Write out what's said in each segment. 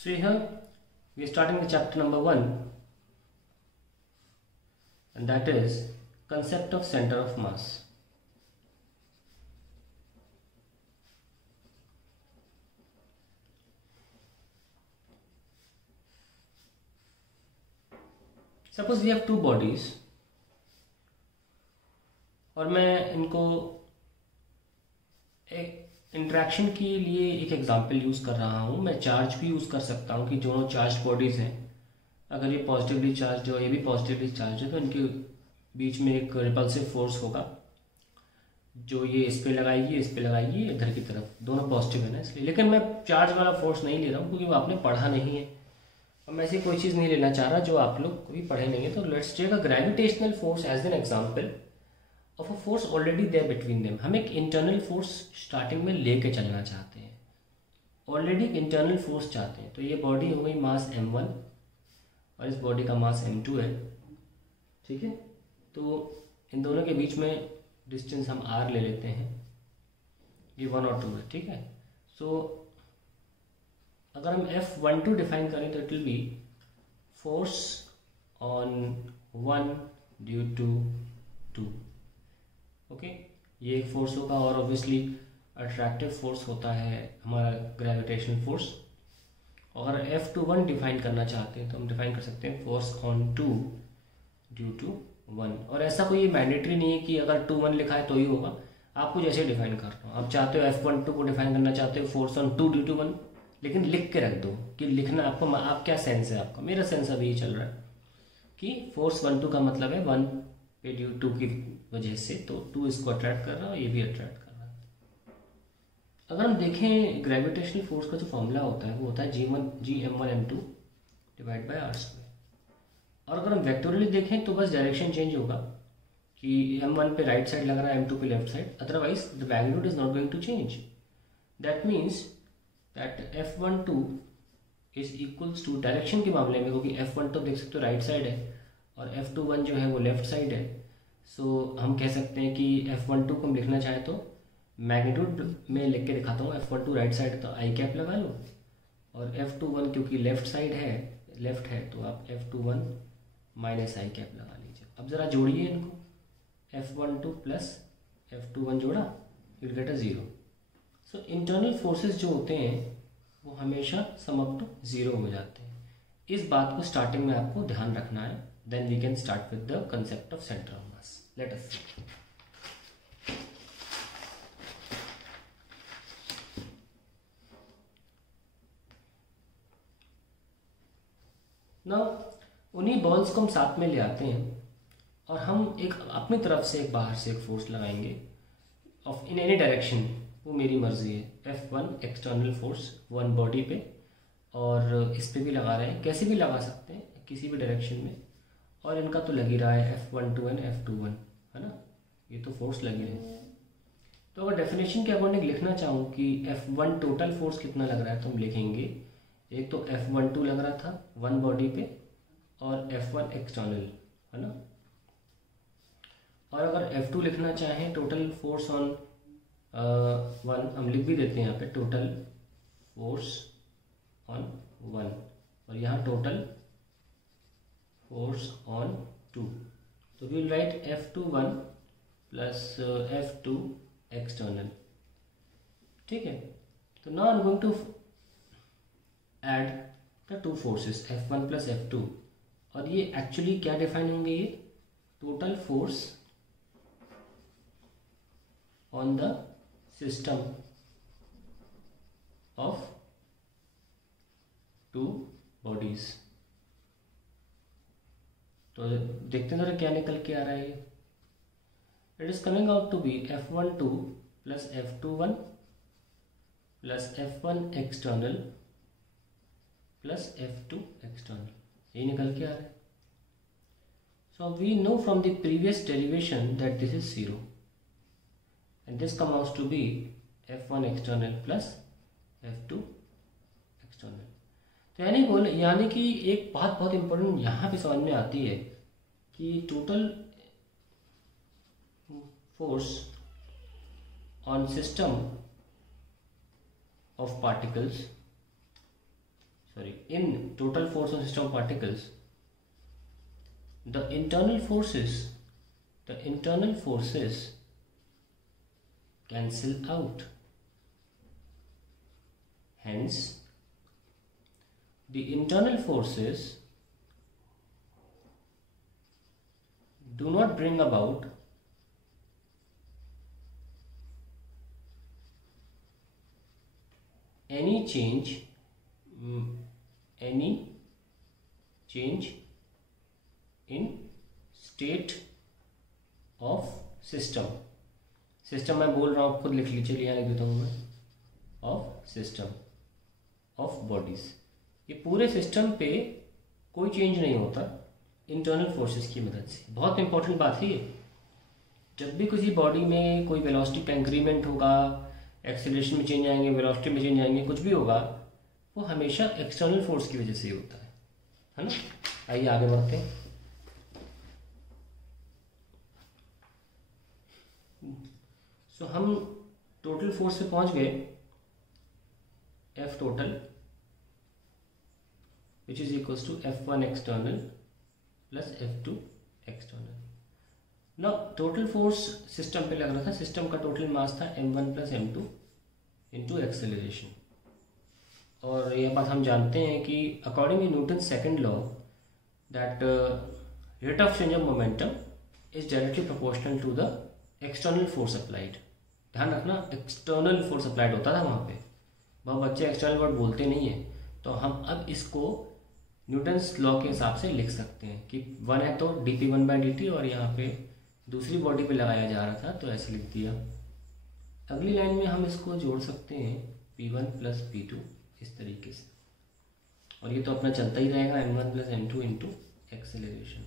So here we are starting the chapter number 1, and that is concept of center of mass. Suppose we have two bodies और मैं इनको एक interaction के लिए एक example use कर रहा हूँ। मैं चार्ज भी यूज़ कर सकता हूँ कि दोनों चार्ज बॉडीज़ हैं, अगर ये पॉजिटिवली चार्ज है और ये भी पॉजिटिवली चार्ज है तो इनके बीच में एक रिपल्सिव फोर्स होगा जो ये इस पे लगाएगी इधर की तरफ, दोनों पॉजिटिव है ना इसलिए। लेकिन मैं चार्ज वाला फोर्स नहीं ले रहा हूँ क्योंकि वो आपने पढ़ा नहीं है और मैं ऐसी कोई चीज़ नहीं लेना चाह रहा जो आप लोग कभी पढ़े नहीं है। तो let's take a gravitational force as an example of a force already there between them. हम एक इंटरनल फोर्स स्टार्टिंग में लेके चलना चाहते हैं, ऑलरेडी इंटरनल फोर्स चाहते हैं। तो ये बॉडी हो गई मास m1 और इस बॉडी का मास m2 है, ठीक है। तो इन दोनों के बीच में डिस्टेंस हम r ले लेते हैं, ये 1 और 2 है, ठीक है। सो अगर हम F12 डिफाइन करें तो it will be force on 1 due to 2, okay. ये एक फोर्स होगा और ऑब्वियसली अट्रैक्टिव फोर्स होता है हमारा ग्रेविटेशनल फोर्स। अगर F21 डिफाइन करना चाहते हैं तो हम डिफाइन कर सकते हैं फोर्स ऑन 2 ड्यू टू 1। और ऐसा कोई मैंडेटरी नहीं है कि अगर 2 1 लिखा है तो ही होगा, आपको जैसे डिफाइन कर रहा हूँ। आप चाहते हो F12 को डिफाइन करना चाहते हो फोर्स ऑन 2 ड्यू टू 1, लेकिन लिख के रख दो कि लिखना आपको, आप क्या सेंस है आपका। मेरा सेंस अभी चल रहा है कि फोर्स 1 2 का मतलब है 1 पे ड्यू 2 की वजह से, तो 2 इसको अट्रैक्ट कर रहा है और ये भी अट्रैक्ट कर रहा है। अगर हम देखें ग्रेविटेशनल फोर्स का जो फॉर्मूला होता है वो होता है Gm1m2 divide by r square. और अगर हम वेक्टोरियली देखें तो बस डायरेक्शन चेंज होगा कि m1 पे राइट साइड लग रहा है, m2 पे left side, otherwise the magnitude is not going to change. That means that F12 is equals to, direction के मामले में क्योंकि F12 देख सकते हो राइट साइड है और F21 जो है वो लेफ्ट साइड है, सो हम कह सकते हैं कि F12 को हम लिखना चाहें तो मैग्नीट्यूड में लिख के दिखाता हूँ। F12 राइट साइड तो आई कैप लगा लो और F21 क्योंकि लेफ्ट साइड है, लेफ्ट है, तो आप F21 माइनस आई कैप लगा लीजिए। अब ज़रा जोड़िए इनको, F12 प्लस F21 जोड़ा, will get a 0। So internal forces जो होते हैं वो हमेशा सम अप टू 0 हो जाते हैं। इस बात को स्टार्टिंग में आपको ध्यान रखना है। Then we can start with the concept of center of mass. Let us see. Now, उन्हीं बॉल्स को हम साथ में ले आते हैं और हम एक अपनी तरफ से एक बाहर से एक फोर्स लगाएंगे ऑफ इन एनी डायरेक्शन, वो मेरी मर्जी है। F1 एक्सटर्नल फोर्स 1 बॉडी पे और इस पे भी लगा रहे हैं, कैसे भी लगा सकते हैं किसी भी डायरेक्शन में, और इनका तो लग ही रहा है F12 एंड F21, है ना, ये तो फोर्स लगी रहे। तो अगर डेफिनेशन के अकॉर्डिंग लिखना चाहूँ कि F1 टोटल फोर्स कितना लग रहा है तो हम लिखेंगे, एक तो F12 लग रहा था 1 बॉडी पे और F1 एक्सटर्नल, है ना। और अगर F2 लिखना चाहें टोटल फोर्स ऑन 1, हम लिख भी देते हैं यहाँ पे टोटल फोर्स ऑन 1 और यहाँ टोटल फोर्स ऑन 2, तो we will write F21 plus F2 external, ठीक है। तो now I am going to add the two forces F1 plus F2, और ये एक्चुअली क्या डिफाइन होंगे, ये total force on the system of 2 bodies. तो देखते हैं जरा क्या निकल के आ रहा है। It is coming out to be F12 plus F21 plus F1 external plus F2 external, ये निकल के आ रहा है। So we know from the previous derivation that this is 0 and this come out to be F1 external plus F2 external. तो यानी कि एक बात बहुत इंपॉर्टेंट यहाँ पे समझ में आती है कि total force on system of particles, sorry in total force on system of particles, the internal forces cancel out. Hence, the internal forces do not bring about any change in state of system. System मैं बोल रहा हूँ, खुद लिख लीजिए, यहाँ लिख देता हूँ मैं, ऑफ सिस्टम ऑफ बॉडीज। ये पूरे सिस्टम पे कोई चेंज नहीं होता इंटरनल फोर्सेस की मदद से। बहुत इंपॉर्टेंट बात है ये। जब भी किसी बॉडी में कोई वेलोसिटी का इंक्रीमेंट होगा, एक्सेलरेशन में चेंज आएंगे, वेलोसिटी में चेंज आएंगे, कुछ भी होगा, वो हमेशा एक्सटर्नल फोर्स की वजह से ही होता है ना। आइए आगे बढ़ते हैं। सो हम टोटल फोर्स पे पहुंच गए, F total which is equals to F1 external plus F2 external। now total force system पे लग रहा था, सिस्टम का टोटल मास था m1 plus m2 into acceleration. और यह बात हम जानते हैं कि according to Newton second law that rate of change of momentum is directly proportional to the external force applied. ध्यान रखना, एक्सटर्नल फोर्स अप्लाइड होता था वहाँ पे। बहुत बच्चे एक्सटर्नल वर्ड बोलते नहीं है, तो हम अब इसको न्यूटन्स लॉ के हिसाब से लिख सकते हैं कि 1 है तो dp1/dt, और यहाँ पे दूसरी बॉडी पे लगाया जा रहा था तो ऐसे लिख दिया। अगली लाइन में हम इसको जोड़ सकते हैं p1 प्लस p2 इस तरीके से, और ये तो अपना चलता ही रहेगा m1 plus m2 into acceleration.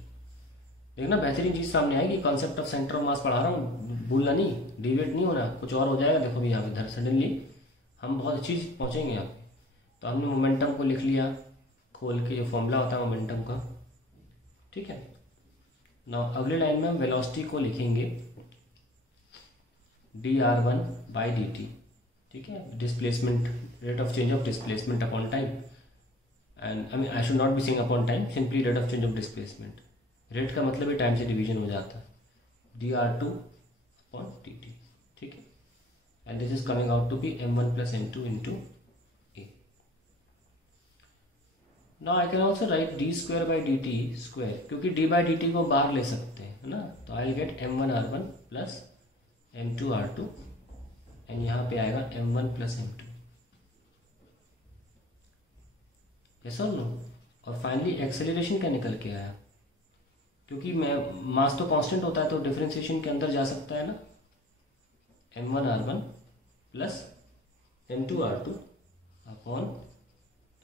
देखना बेहतरीन चीज़ सामने आएगी। कॉन्सेप्ट ऑफ सेंटर ऑफ मास पढ़ा रहा हूँ, भूलना नहीं, डिवेट नहीं होना, कुछ और हो जाएगा। देखो भी यहाँ पे सडनली हम बहुत अच्छी चीज पहुँचेंगे यहाँ पे। तो हमने मोमेंटम को लिख लिया खोल के, ये फॉर्मूला होता है मोमेंटम का, ठीक है ना। अगले लाइन में हम वेलोसिटी को लिखेंगे dr1/dt, ठीक है, displacement, rate of change of displacement upon time. And I should not be saying upon time, simply rate of change of displacement. Rate का मतलब ही टाइम से डिवीजन हो जाता है, dr2/dt, ठीक है। and this is coming out to be m1 plus m2 into a। now I can also write d square by dt square, क्योंकि d by dt को बाहर ले सकते हैं, है ना। तो I'll get m1 r1 plus m2 r2, and यहाँ पे आएगा m1 plus m2, yes or no। और फाइनली एक्सेलरेशन क्या निकल के आया, क्योंकि मैं मास तो कांस्टेंट होता है तो डिफरेंशिएशन के अंदर जा सकता है ना, m1 r1 plus m2 r2 upon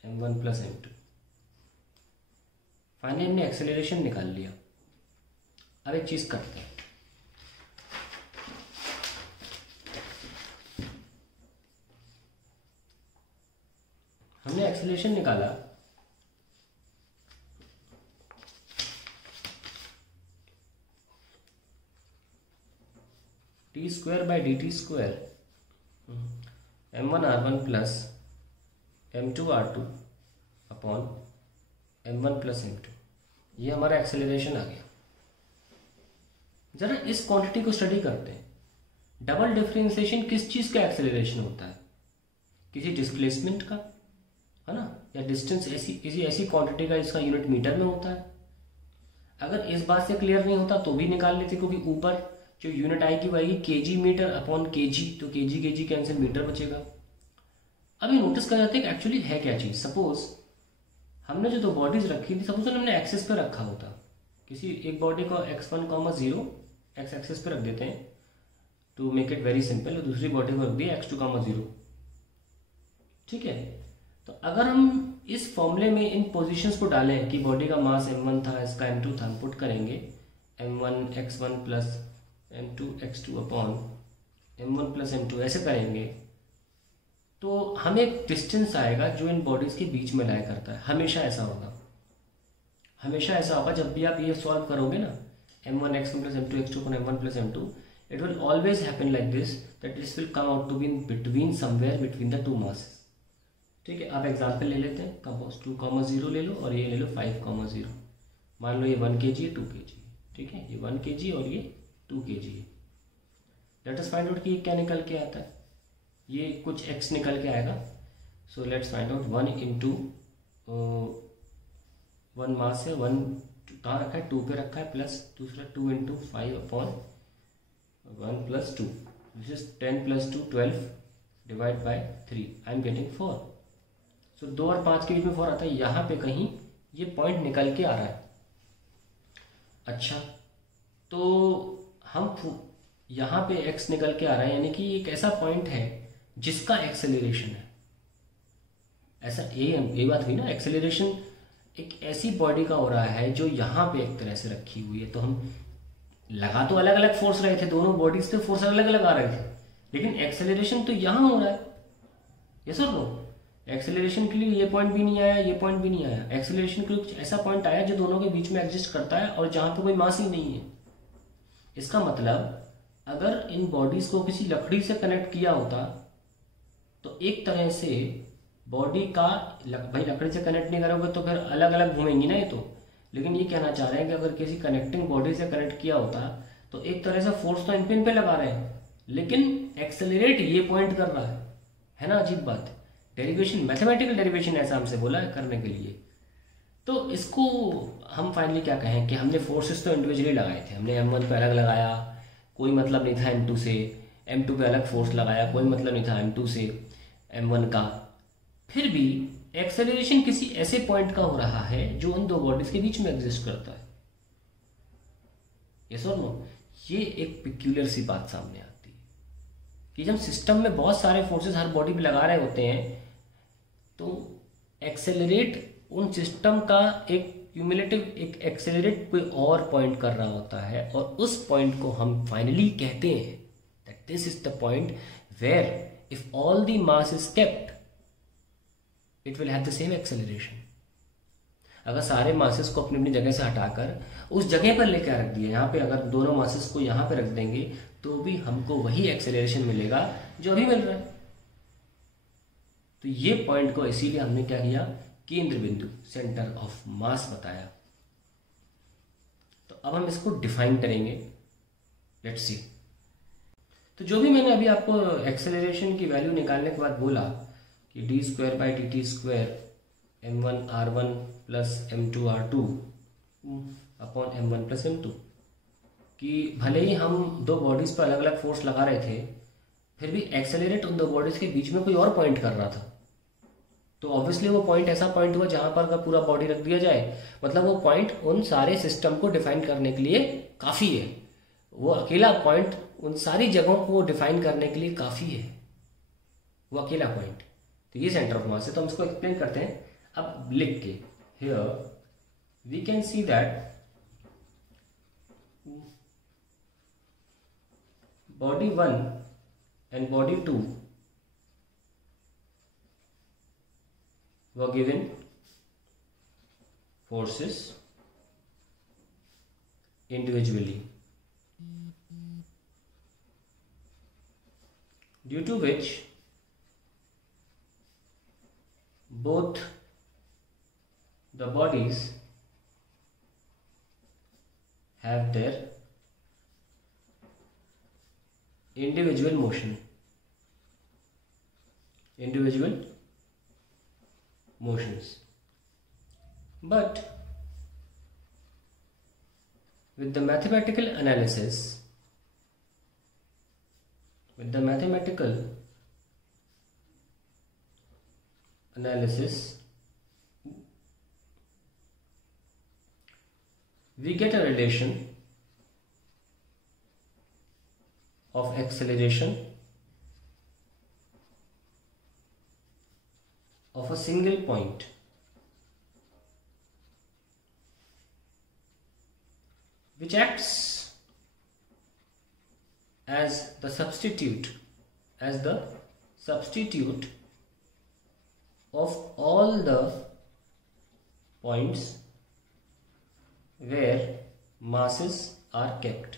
m1 plus m2। Finally हमने एक्सेलरेशन निकाल लिया। अब एक चीज करते हैं, हमने एक्सेलरेशन निकाला, T square by D T square m1 r1 plus m2 r2 upon m1 plus m2, ये हमारा एक्सेलरेशन आ गया। जरा इस क्वांटिटी को स्टडी करते हैं। डबल डिफरेंशिएशन किस चीज का एक्सेलरेशन होता है, किसी डिस्प्लेसमेंट का, है ना, या डिस्टेंस ऐसी क्वांटिटी का जिसका यूनिट मीटर में होता है। अगर इस बात से क्लियर नहीं होता तो भी निकाल लेते, क्योंकि ऊपर जो यूनिट आएगी वो आएगी केजी मीटर अपॉन केजी, तो केजी कैंसिल, मीटर बचेगा। अभी नोटिस कर जाते हैं कि एक्चुअली है क्या चीज। सपोज हमने जो दो बॉडीज रखी थी, सपोज हमने एक्सिस पे रखा होता, किसी एक बॉडी को x1, 0 एक्स एक्सिस पे रख देते हैं to make it very simple, और दूसरी बॉडी को रख दिया x2, 0, ठीक है। तो अगर हम इस फॉर्मूले में इन पोजीशंस को डालें कि बॉडी का मास m1 था, इसका m2 था, हम पुट करेंगे m1 x1 plus m2 x2 upon m1 plus m2, ऐसे करेंगे तो हमें एक डिस्टेंस आएगा जो इन बॉडीज के बीच में लाया करता है। हमेशा ऐसा होगा, हमेशा ऐसा होगा। जब भी आप ये सॉल्व करोगे ना, m1 x1 plus m2 x2 upon m1 plus m2, it will always happen like this, that this will come out to be in between, somewhere between the two masses। ठीक है, आप एग्जाम्पल ले लेते हैं, compose 2,0 ले लो और ये ले लो 5,0। मान लो ये 1 kg है, 2 kg, ठीक है, ये 1 kg और ये 2 kg है। लेट अस फाइंड आउट कि ये क्या निकल के आता है, ये कुछ x निकल के आएगा। So let's find out 1 into 1 मास है, 1 कहाँ रखा है, 2 पे रखा है, प्लस दूसरा 2 into 5/1 plus 2, this is 10 + 2 12 divide by 3, I am getting 4। सो 2 और 5 के बीच में 4 आता है, यहाँ पे कहीं ये पॉइंट निकल के आ रहा है। अच्छा, तो हम यहाँ पे x निकल के आ रहा है, यानी कि एक ऐसा पॉइंट है जिसका एक्सेलरेशन है ऐसा ये बात हुई ना, एक्सेलरेशन एक ऐसी बॉडी का हो रहा है जो यहाँ पे एक तरह से रखी हुई है। तो हम लगा तो अलग अलग फोर्स रहे थे, दोनों बॉडीज पे फोर्स अलग अलग आ रहे थे, लेकिन एक्सेलरेशन तो यहाँ हो रहा है। यस और नो? एक्सेलरेशन के लिए ये पॉइंट भी नहीं आया, ये पॉइंट भी नहीं आया, एक्सेलरेशन के लिए कुछ ऐसा पॉइंट आया जो दोनों के बीच में एग्जिस्ट करता है और जहां पे कोई मास ही नहीं है। इसका मतलब अगर इन बॉडीज को किसी लकड़ी से कनेक्ट किया होता तो एक तरह से बॉडी का भाई लकड़ी से कनेक्ट नहीं करोगे तो फिर अलग अलग घूमेंगी ना ये तो, लेकिन ये कहना चाह रहे हैं कि अगर किसी कनेक्टिंग बॉडी से कनेक्ट किया होता तो एक तरह से फोर्स तो इन पे लगा रहे हैं, लेकिन एक्सेलरेट ये पॉइंट कर रहा है ना, अजीब बात। डेरिवेशन, मैथमेटिकल डेरिवेशन ऐसा हमसे बोला है करने के लिए। तो इसको हम फाइनली क्या कहें कि हमने फोर्सेस तो इंडिविजुअली लगाए थे, हमने M1 पे अलग लगाया, कोई मतलब नहीं था M2 से, M2 पे अलग फोर्स लगाया, कोई मतलब नहीं था M2 से M1 का, फिर भी एक्सेलरेशन किसी ऐसे पॉइंट का हो रहा है जो उन दो बॉडीज के बीच में एग्जिस्ट करता है। यस और नो? ये एक पिक्यूलियर सी बात सामने आती है कि जब सिस्टम में बहुत सारे फोर्सेस हर बॉडी पे लगा रहे होते हैं तो एक्सेलरेट उन सिस्टम का एक क्यूमुलेटिव एक एक्सेलरेट कोई और पॉइंट कर रहा होता है, और उस पॉइंट को हम फाइनली कहते हैं that this is the point where if all the mass is kept it will have the same acceleration. अगर सारे मासेस को अपनी अपनी जगह से हटाकर उस जगह पर लेकर रख दिया, यहाँ पे अगर दोनों मासेस को यहाँ पे रख देंगे तो भी हमको वही एक्सेलरेशन मिलेगा जो अभी मिल रहा है। तो ये पॉइंट को इसीलिए हमने क्या किया, केंद्र बिंदु, सेंटर ऑफ मास बताया। तो अब हम इसको डिफाइन करेंगे, लेट्स सी। तो जो भी मैंने अभी आपको एक्सेलरेशन की वैल्यू निकालने के बाद बोला कि d²/dt² m1r1 + m2r2 upon m1 + m2, कि भले ही हम दो बॉडीज पर अलग अलग फोर्स लगा रहे थे फिर भी एक्सेलरेट उन दो बॉडीज के बीच में कोई और पॉइंट कर रहा था। तो ऑब्वियसली वो पॉइंट ऐसा पॉइंट हुआ जहां पर अगर पूरा बॉडी रख दिया जाए, मतलब वो पॉइंट उन सारे सिस्टम को डिफाइन करने के लिए काफ़ी है, वो अकेला पॉइंट उन सारी जगहों को डिफाइन करने के लिए काफ़ी है, वो अकेला पॉइंट। तो ये सेंटर ऑफ मास है। तो हम इसको एक्सप्लेन करते हैं अब लिख के। Here we can see that body 1 and body 2 were given forces individually, due to which both the bodies have their individual motion, individual motions. But with the mathematical analysis, we get a relation of acceleration of a single point which acts as the substitute of all the points where masses are kept.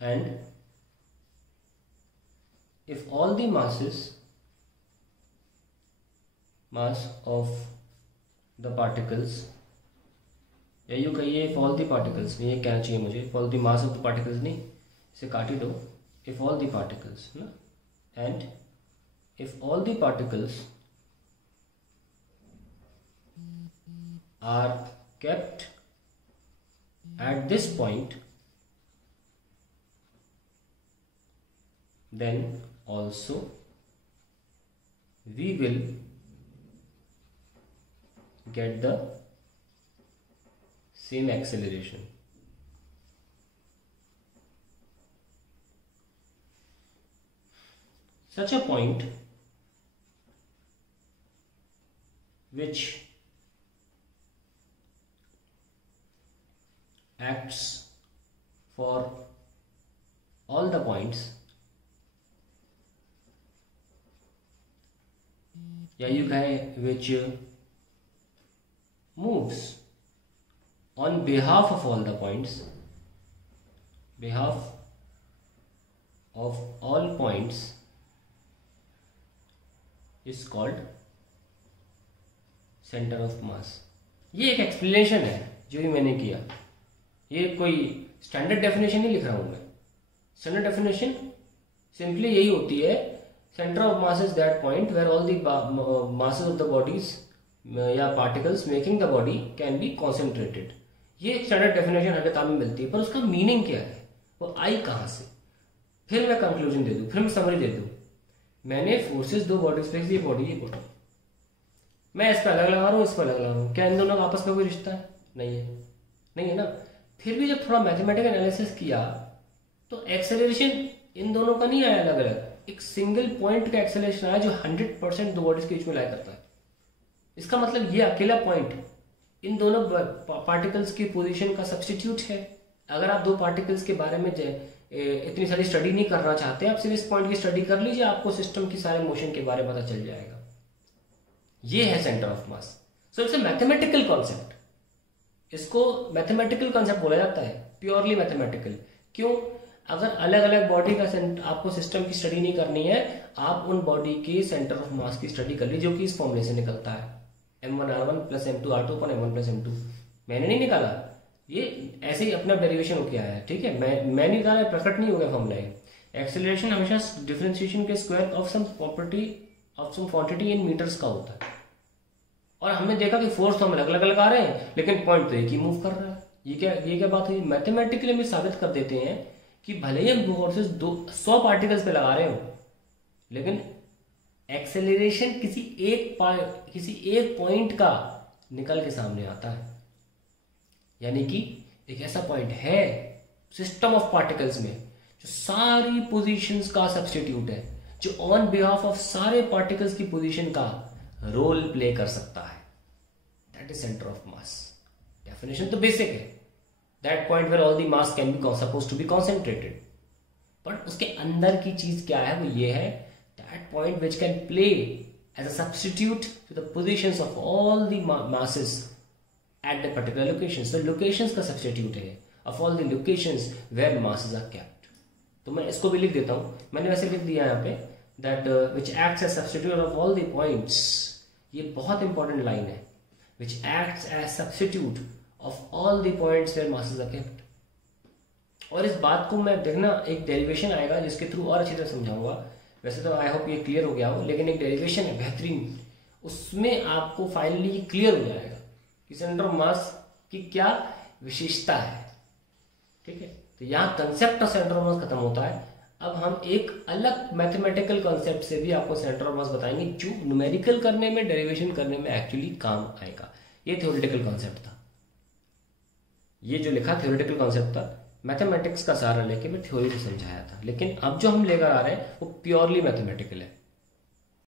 and if all the mass of the particles, या यूँ कहिए if all the particles, ये कहना चाहिए मुझे, if all the mass of the particles नहीं, इसे काट ही दो, if all the particles ना, and if all the particles are kept at this point, then also we will get the same acceleration. Such a point which acts for all the points, या you कहें which moves on behalf of all the points, behalf of all points is called center of mass. ये एक explanation है जो भी मैंने किया, ये कोई स्टैंडर्ड डेफिनेशन नहीं लिख रहा हूं मैं. स्टैंडर्ड डेफिनेशन सिंपली यही होती है, centre of mass is that point where all the masses of the bodies या particles making the body can be concentrated. ये एक स्टैंडर्ड डेफिनेशन हर किताब में मिलती है, पर उसका मीनिंग क्या है, वो आई कहां से. फिर मैं कंक्लूजन दे दूं, फिर मैं समरी दे दूं. मैंने फोर्सेस दो बॉडीज पे, ये बॉडी, ये बॉडी, मैं इस पर अलग लगा रहा हूँ, इस पर अलग लगा रहा हूँ, क्या इन दोनों का आपस में कोई रिश्ता है? नहीं है, नहीं है ना. फिर भी जब थोड़ा मैथमेटिकल एनालिसिस किया तो एक्सेलरेशन इन दोनों का नहीं आया अलग अलग, एक सिंगल पॉइंट का एक्सेलरेशन आया जो 100% दो बॉडीज के बीच में लाया करता है. इसका मतलब ये अकेला पॉइंट इन दोनों पार्टिकल्स की पोजीशन का सब्स्टिट्यूट है. अगर आप दो पार्टिकल्स के बारे में इतनी सारी स्टडी नहीं करना चाहते, आप सिर्फ इस पॉइंट की स्टडी कर लीजिए, आपको सिस्टम की सारे मोशन के बारे में पता चल जाएगा. ये है centre of mass. So it's a mathematical concept. इसको मैथमेटिकल कॉन्सेप्ट बोला जाता है, प्योरली मैथमेटिकल. क्यों? अगर अलग अलग बॉडी का आपको सिस्टम की स्टडी नहीं करनी है, आप उन बॉडी के सेंटर ऑफ मास की स्टडी कर लीजिए, जो कि इस फॉर्मूले से निकलता है, m1r1 प्लस m2r2 अपन m1 प्लस m2. मैंने नहीं निकाला, ये ऐसे ही अपना डेरिवेशन होके आया है. ठीक है, मैं निकाला, प्रकट नहीं हो गया फॉर्मूला. एक्सेलरेशन हमेशा डिफरेंशिएशन के square of sum property of sum quantity in metres का होता है. और हमने देखा कि फोर्स तो हम अलग अलग आ रहे हैं, लेकिन पॉइंट तो एक ही मूव कर रहा है. ये क्या बात हुई? मैथमेटिकली हम साबित कर देते हैं कि भले ही हम फोर्सेस 100 पार्टिकल्स पे लगा रहे हो, लेकिन एक्सेलरेशन किसी एक पॉइंट का निकल के सामने आता है. यानी कि एक ऐसा पॉइंट है सिस्टम ऑफ पार्टिकल्स में जो सारी पोजीशंस का सब्स्टिट्यूट है, जो ऑन बिहाफ ऑफ सारे पार्टिकल्स की पोजीशन का रोल प्ले कर सकता है. That is centre of mass. Definition तो बेसिक है, that point where all the mass can be supposed to be concentrated. But उसके अंदर की चीज क्या है, वो ये है, that point which can play as a substitute to the positions of all the masses at the particular locations. तो लोकेशंस का सब्स्टिट्यूट है of all the locations where masses are kept. तो मैं इसको भी लिख देता हूं, मैंने वैसे लिख दिया यहाँ पे, that which acts as substitute of all the points. ये बहुत इंपॉर्टेंट लाइन है, which acts as substitute of all the points where masses are kept. और इस बात को मैं देखना, एक डेरिवेशन आएगा जिसके थ्रू और अच्छी तरह समझाऊंगा. वैसे तो आई होप ये क्लियर हो गया हो, लेकिन एक डेरिवेशन है बेहतरीन, उसमें आपको फाइनली क्लियर हो जाएगा कि सेंटर ऑफ मास की क्या विशेषता है. ठीक है, तो यहाँ कंसेप्ट ऑफ सेंटर ऑफ मास खत्म होता है. अब हम एक अलग मैथमेटिकल कॉन्सेप्ट से भी आपको सेंटर ऑफ मास बताएंगे, जो न्यूमेरिकल करने में, डेरिवेशन करने में एक्चुअली काम आएगा. ये थ्योरेटिकल कॉन्सेप्ट था, ये जो लिखा थ्योरेटिकल कॉन्सेप्ट था, मैथमेटिक्स का सारा लेके मैं थ्योरी से समझाया था. लेकिन अब जो हम लेकर आ रहे हैं वो प्योरली मैथमेटिकल है.